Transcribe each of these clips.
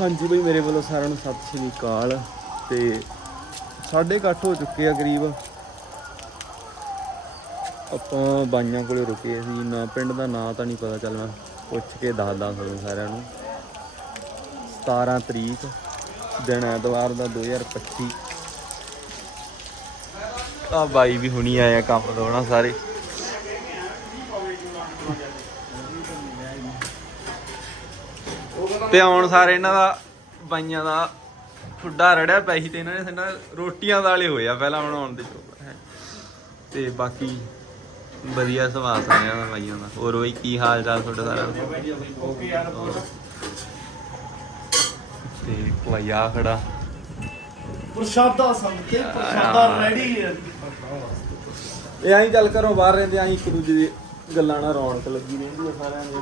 ਹਾਂਜੀ ਬਈ, ਮੇਰੇ ਵੱਲੋਂ ਸਾਰਿਆਂ ਨੂੰ ਸਤਿ ਸ਼੍ਰੀ ਅਕਾਲ। ਤੇ ਸਾਢੇ ਕੁ ਹੋ ਚੁੱਕੇ ਆ ਕਰੀਬ। ਆਪਾਂ ਬਾਈਆਂ ਕੋਲੇ ਰੁਕੇ ਸੀ, ਨਾ ਪਿੰਡ ਦਾ ਨਾਂ ਤਾਂ ਨਹੀਂ ਪਤਾ, ਚੱਲ ਮੈਂ ਪੁੱਛ ਕੇ ਦੱਸਦਾ ਤੁਹਾਨੂੰ ਸਾਰਿਆਂ ਨੂੰ। 17 ਤਰੀਕ, ਦਿਨ ਐਤਵਾਰ ਦਾ 2025 ਆ ਬਾਈ ਵੀ ਹੁਣੀ ਆਇਆ ਕੰਮ ਤੋਂ ਨਾ ਸਾਰੇ। ਤੇ ਆਉਣ ਸਾਰੇ ਇਹਨਾਂ ਦਾ ਬਾਈਆਂ ਦਾ ਫੁੱਡਾ ਰੜਿਆ ਪੈ ਸੀ ਤੇ ਇਹਨਾਂ ਨੇ ਸਾਡਾ ਰੋਟੀਆਂ ਵਾਲੇ ਹੋਏ ਆ ਪਹਿਲਾਂ ਬਣਾਉਣ ਦੇ ਚੋਂ ਹੈ। ਤੇ ਬਾਕੀ ਵਧੀਆ ਸੁਭਾਅ ਸਾਰਿਆਂ ਦਾ ਬਾਈਆਂ ਦਾ। ਹੋਰ ਬਈ ਕੀ ਹਾਲ ਚਾਲ ਤੁਹਾਡਾ ਸਾਰਿਆਂ ਦਾ? ਤੇ ਭਾਈ ਆ ਖੜਾ। ਪ੍ਰਸ਼ਾਦਾ ਸੰਗਤੇ ਪ੍ਰਸ਼ਾਦਾ ਰੈਡੀ ਹੈ। ਇਹ ਐਂ ਚੱਲ ਘਰੋਂ ਬਾਹਰ ਰਹਿੰਦੇ ਆਂ ਇੱਕ ਦੂਜੇ ਦੀ ਗੱਲਾਂ ਨਾਲ ਰੌਣਕ ਲੱਗੀ ਰਹਿੰਦੀ ਆ ਸਾਰਿਆਂ ਦੀ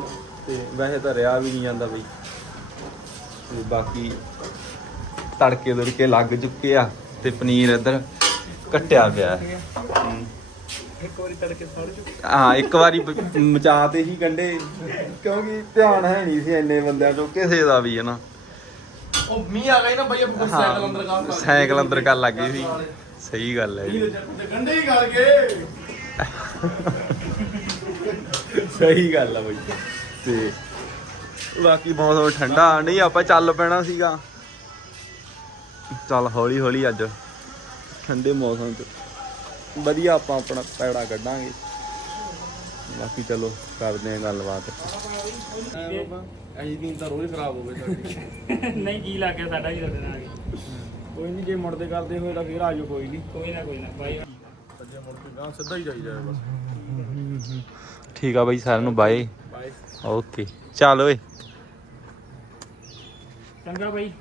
ਤੇ ਵੈਸੇ ਤਾਂ ਰਿਆ ਵੀ ਨਹੀਂ ਜਾਂਦਾ ਬਈ। ਤੇ ਬਾਕੀ ਤੜਕੇ ਦੁੜਕੇ ਲੱਗ ਚੁੱਕੇ ਆ ਤੇ ਪਨੀਰ ਇੱਧਰ ਕੱਟਿਆ ਪਿਆ। ਹੈ। ਇੱਕ ਵਾਰੀ ਤੜਕੇ ਫੜ ਚੁੱਕ ਹਾਂ ਇੱਕ ਵਾਰੀ ਬ- ਮਚਾ ਤੇ ਹੀ ਗੰਡੇ ਕਿਉਂਕਿ ਧਿਆਨ ਹੈ ਨਹੀਂ ਸੀ ਇੰਨੇ ਬੰਦਿਆਂ ਚੋਂ ਕਿਸੇ ਦਾ ਵੀ ਹੈ ਨਾ ਉਹ ਮੀਂਹ ਆ ਗਈ ਨਾ ਭਈਆ ਪੁੱਤ ਸਾਈਕਲ ਅੰਦਰ ਕਰ ਸਾਈਕਲ ਅੰਦਰ ਕਰ ਲੱਗੇ ਸੀ। ਸਹੀ ਗੱਲ ਹੈ ਜੀ। ਤੇ ਗੰਡੇ ਹੀ ਗਲ ਗਏ। ਸਹੀ ਗੱਲ ਆ ਬਈ। ਤੇ ਬਾਕੀ ਮੌਸਮ ਠੰਡਾ। ਨਹੀਂ ਆਪਾਂ ਚੱਲ ਪੈਣਾ ਸੀਗਾ। ਚੱਲ ਹੌਲੀ ਹੌਲੀ ਅੱਜ। ਠੰਡੇ ਮੌਸਮ 'ਚ। ਵਧੀਆ ਆਪਾਂ ਆਪਣਾ ਪੈੜਾ ਕੱਢਾਂਗੇ। ਬਾਕੀ ਚਲੋ ਕਰਦੇ ਆਂ ਗੱਲਬਾਤ। ਐਂ ਦਿਨ ਤਾਂ ਰੋਜ਼ ਖਰਾਬ ਹੋ ਗਏ ਸਾਡੀ। ਨਹੀਂ ਕੀ ਲੱਗ ਗਿਆ ਸਾਡਾ ਹੀ ਤੁਹਾਡੇ ਨਾਲ ਕੋਈ ਨਹੀਂ ਜੇ ਮੁੜਦੇ ਕਰਦੇ ਹੋਏ ਤਾਂ ਫੇਰ ਆਜੋ ਕੋਈ ਨਹੀਂ। ਕੋਈ ਨਾ ਕੋਈ ਨਾ ਬਾਈ। ਸੱਜੇ ਮੁੜ ਕੇ ਗਾਂ ਸਿੱਧਾ ਹੀ ਜਾਈਦਾ ਬਸ। ਠੀਕ ਆ ਬਾਈ ਸਾਰਿਆਂ ਨੂੰ ਬਾਏ। ਓਕੇ ਚੱਲ ਓਏ। ਚੰਗਾ ਬਾਈ।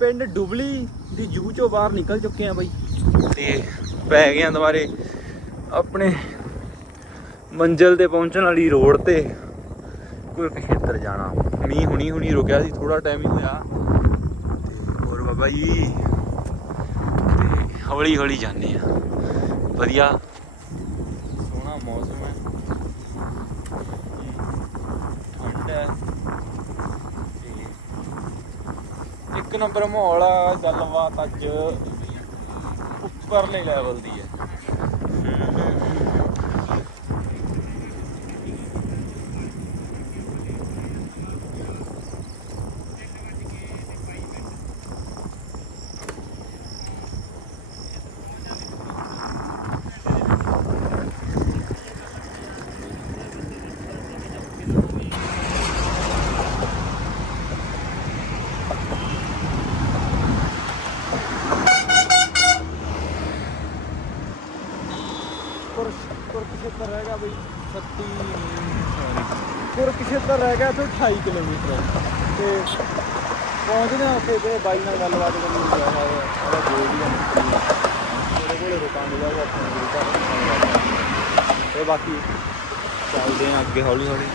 ਪਿੰਡ ਡੁਬਲੀ ਦੀ ਜੂ ਚੋਂ ਬਾਹਰ ਨਿਕਲ ਚੁੱਕੇ ਆ ਬਾਈ। ਤੇ ਪੈ ਗਏ ਆ ਦੁਬਾਰੇ ਆਪਣੇ ਮੰਜ਼ਿਲ ਤੇ ਪਹੁੰਚਣ ਵਾਲੀ ਰੋਡ ਤੇ। ਕੁਰਕਸ਼ੇਤਰ ਜਾਣਾ। ਮੀਂਹ ਹੁਣੀ ਹੁਣੀ ਰੁਕਿਆ ਸੀ ਥੋੜਾ ਟਾਈਮ ਹੀ ਹੋਇਆ। ਤੇ ਹੋਰ ਬਾਬਾ ਜੀ ਤੇ ਹੌਲੀ ਹੌਲੀ ਜਾਂਦੇ ਆ। ਵਧੀਆ। ਸੋਹਣਾ ਮੌਸਮ ਹੈ ਠੰਡ ਹੈ ਤੇ ਇੱਕ ਨੰਬਰ ਮਾਹੌਲ ਆ ਗੱਲਬਾਤ ਅੱਜ ਉੱਪਰਲੇ ਲੈਵਲ ਦੀ ਹੈ। ਰਹਿ ਗਿਆ ਬਈ 36 ਕੁਰਕਸ਼ੇਤਰ ਰਹਿ ਗਿਆ ਇੱਥੋਂ 28 ਕਿਲੋਮੀਟਰ ਤੇ ਪਹੁੰਚਦੇ ਹਾਂ ਉੱਥੇ ਤੇ ਬਾਈ ਨਾਲ ਗੱਲਬਾਤ ਕਰਨੀ ਹੋਇਆ। ਹੈ ਉਹਦਾ ਜੋ ਵੀ ਮੇਰੇ ਕੋਲੇ ਰੁਕਾਂਗੇ ਜਾ ਆਪਣੇ ਗੁਰੂ ਘਰ ਤੇ ਬਾਕੀ ਚੱਲਦੇ ਹਾਂ ਅੱਗੇ ਹੌਲੀ ਹੌਲੀ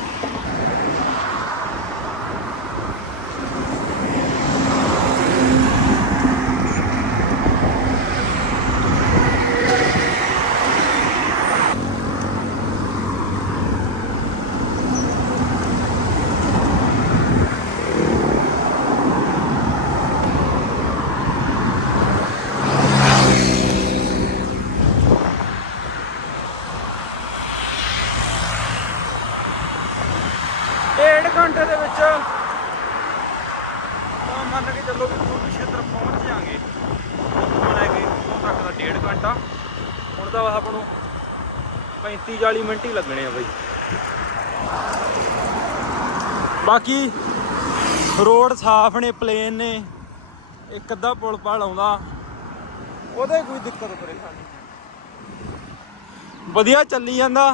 ਡੇਢ ਘੰਟੇ ਦੇ ਵਿੱਚ ਤਾਂ ਮੰਨ ਕੇ ਚੱਲੋ ਕਿ ਕੁਰੂਕਸ਼ੇਤਰ ਪਹੁੰਚ ਜਾਾਂਗੇ ਉੱਥੋਂ ਲੈ ਕੇ ਉੱਥੋਂ ਤੱਕ ਦਾ ਡੇਢ ਘੰਟਾ ਹੁਣ ਤਾਂ ਬਸ ਆਪਾਂ ਨੂੰ 35 40 ਮਿੰਟ ਹੀ ਲੱਗਣੇ ਆ ਬਈ। ਬਾਕੀ ਰੋਡ ਸਾਫ਼ ਨੇ ਪਲੇਨ ਨੇ। ਇੱਕ ਅੱਧਾ ਪੁਲ ਪਾਲ ਆਉਂਦਾ ਉਹਦੇ ਕੋਈ ਦਿੱਕਤ ਪਰੇਸ਼ਾਨੀ ਵਧੀਆ ਚੱਲੀ ਜਾਂਦਾ।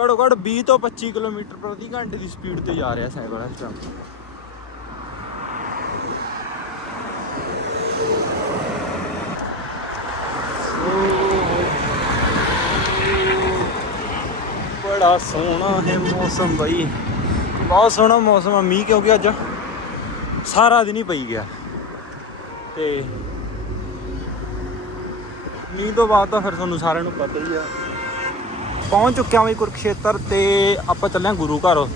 ਘੱਟੋ ਘੱਟ 20 ਤੋਂ 25 ਕਿਲੋਮੀਟਰ ਪ੍ਰਤੀ ਘੰਟੇ ਦੀ ਸਪੀਡ ਤੇ ਜਾ ਰਿਹਾ ਸਾਈਕਲ ਇਸ ਟਾਈਮ ਬੜਾ ਸੋਹਣਾ ਹੈ ਮੌਸਮ ਬਈ। ਬਹੁਤ ਸੋਹਣਾ ਮੌਸਮ ਆ, ਮੀਂਹ ਕਿਉਂਕਿ ਅੱਜ? ਸਾਰਾ ਦਿਨ ਹੀ ਪਈ ਗਿਆ। ਤੇ ਮੀਂਹ ਤੋਂ ਬਾਅਦ ਤਾਂ ਫਿਰ ਤੁਹਾਨੂੰ ਸਾਰਿਆਂ ਨੂੰ ਪਤਾ ਹੀ ਆ। ਪਹੁੰਚ ਚੁੱਕਿਆ ਮੈਂ ਕੁਰਕਸ਼ੇਤਰ ਤੇ ਆਪਾਂ ਚੱਲਿਆ ਗੁਰੂ ਘਰ।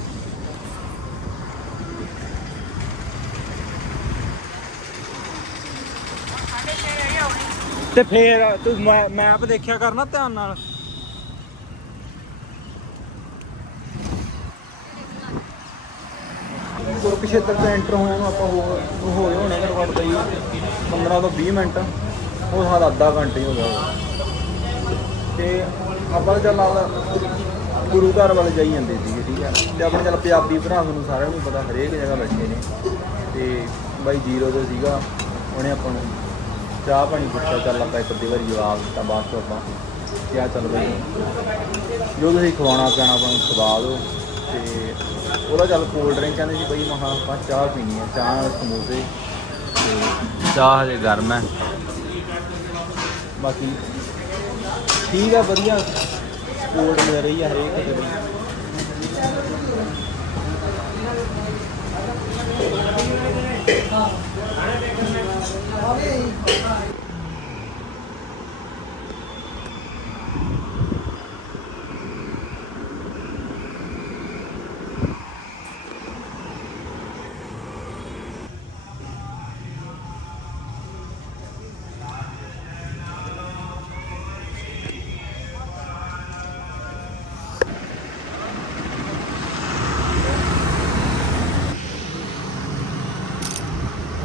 ਤੇ ਫੇਰ ਤੂੰ ਮੈਪ ਦੇਖਿਆ ਕਰਨਾ ਧਿਆਨ ਨਾਲ। ਕੁਰਕਸ਼ੇਤਰ ਤੋਂ ਐਂਟਰ ਹੋਣ ਨੂੰ ਆਪਾਂ ਹੋ ਹੋ ਗਏ ਹੋਣੇ ਘੱਟੋ ਘੱਟ ਹੀ 15 ਤੋਂ 20 ਮਿੰਟ। ਉਹ ਸਾਡਾ ਅੱਧਾ ਘੰਟਾ ਹੀ ਹੋ ਗਿਆ। ਹੋਊਗਾ। ਤੇ ਆਪਾਂ ਤਾਂ ਚੱਲ ਆਪਦਾ ਗੁਰੂ ਘਰ ਵੱਲ ਜਾਈ ਜਾਂਦੇ ਸੀਗੇ, ਠੀਕ ਹੈ ਤੇ ਆਪਣੇ ਚੱਲ ਪੰਜਾਬੀ ਭਰਾ ਨੂੰ ਸਾਰਿਆਂ ਨੂੰ ਪਤਾ, ਹਰੇਕ ਜਗ੍ਹਾ ਬੈਠੇ ਨੇ। ਤੇ ਬਾਈ ਜੀਰੋ ਤੋਂ ਸੀਗਾ, ਉਹਨੇ ਆਪਾਂ ਨੂੰ ਚਾਹ ਪਾਣੀ ਪੁੱਛਿਆ, ਚੱਲ ਆਪਾਂ ਇੱਕ ਅੱਧੀ ਵਾਰੀ ਜਵਾਬ ਦਿੱਤਾ ਬਾਅਦ ਚੋਂ ਆਪਾਂ। ਕਿਹਾ ਚੱਲ ਬਈ, ਜੋ ਤੁਸੀਂ ਖਵਾਉਣਾ ਪਿਆਣਾ ਆਪਾਂ ਨੂੰ ਖਵਾ ਦਿਓ। ਤੇ ਉਹਦਾ ਚੱਲ ਕੋਲਡ ਡਰਿੰਕ ਕਹਿੰਦੇ ਸੀ ਬਈ ਮਹਾ ਆਪਾਂ ਚਾਹ ਪੀਣੀ ਹੈ ਚਾਹ ਨਾਲ ਸਮੋਸੇ। ਤੇ ਚਾਹ ਹਜੇ ਗਰਮ ਹੈ ਬਾਕੀ ਠੀਕ ਆ, ਵਧੀਆ। ਸਪੋਰਟ ਮਿਲ ਰਹੀ ਆ ਹਰੇਕ ਕਿਤੇ ਬਈ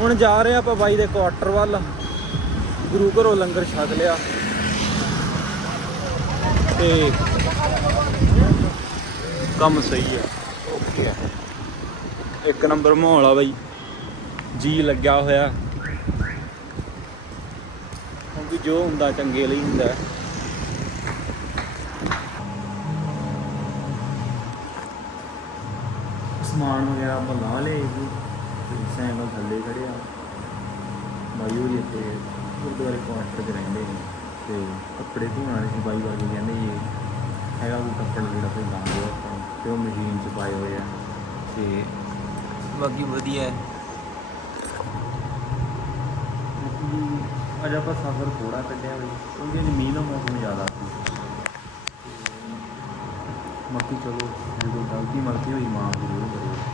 ਹੁਣ ਜਾ ਰਹੇ ਆਪਾਂ ਬਾਈ ਦੇ ਕੁਆਟਰ ਵੱਲ। ਗੁਰੂ ਘਰੋਂ ਲੰਗਰ ਛਕ ਲਿਆ। ਤੇ ਕੰਮ ਸਹੀ ਹੈ ਓਕੇ ਹੈ ਇੱਕ ਨੰਬਰ ਮਾਹੌਲ ਆ ਬਾਈ। ਜੀ ਲੱਗਿਆ ਹੋਇਆ। ਕਿਉਂਕਿ ਜੋ ਹੁੰਦਾ ਚੰਗੇ ਲਈ ਹੁੰਦਾ। ਸਮਾਨ ਵਗੈਰਾ ਲਾ ਲਏ ਜੀ। ਤੇ ਸਾਈਕਲ ਥੱਲੇ ਖੜਿਆ ਬਾਈ ਉਹ ਇੱਥੇ ਗੁਰਦੁਆਰੇ ਕੁਆਟਰ 'ਚ ਰਹਿੰਦੇ ਨੇ ਤੇ ਕੱਪੜੇ ਧੋਣ ਵਾਲੇ ਸੀ ਬਾਈ ਵਰਗੇ ਕਹਿੰਦੇ ਜੀ ਹੈਗਾ ਕੋਈ ਕੱਪੜਾ ਜਿਹੜਾ ਕੋਈ ਲਾ ਦਿਓ ਆਪਾਂ। ਤੇ ਉਹ ਮਸ਼ੀਨ 'ਚ ਪਾਏ ਹੋਏ ਆ ਤੇ ਬਾਕੀ ਵਧੀਆ ਹੈ। ਅੱਜ ਆਪਾਂ ਸਫ਼ਰ ਥੋੜਾ ਕੱਢਿਆ ਬਈ ਕਿਉਂਕਿ ਅੱਜ ਮੀਂਹ ਦਾ ਮੌਸਮ ਜ਼ਿਆਦਾ ਸੀ। ਤੇ ਬਾਕੀ ਚਲੋ ਜਦੋਂ ਗਲਤੀ ਮਲਤੀ ਹੋਈ ਮਾਫ ਜ਼ਰੂਰ ਕਰਿਓ।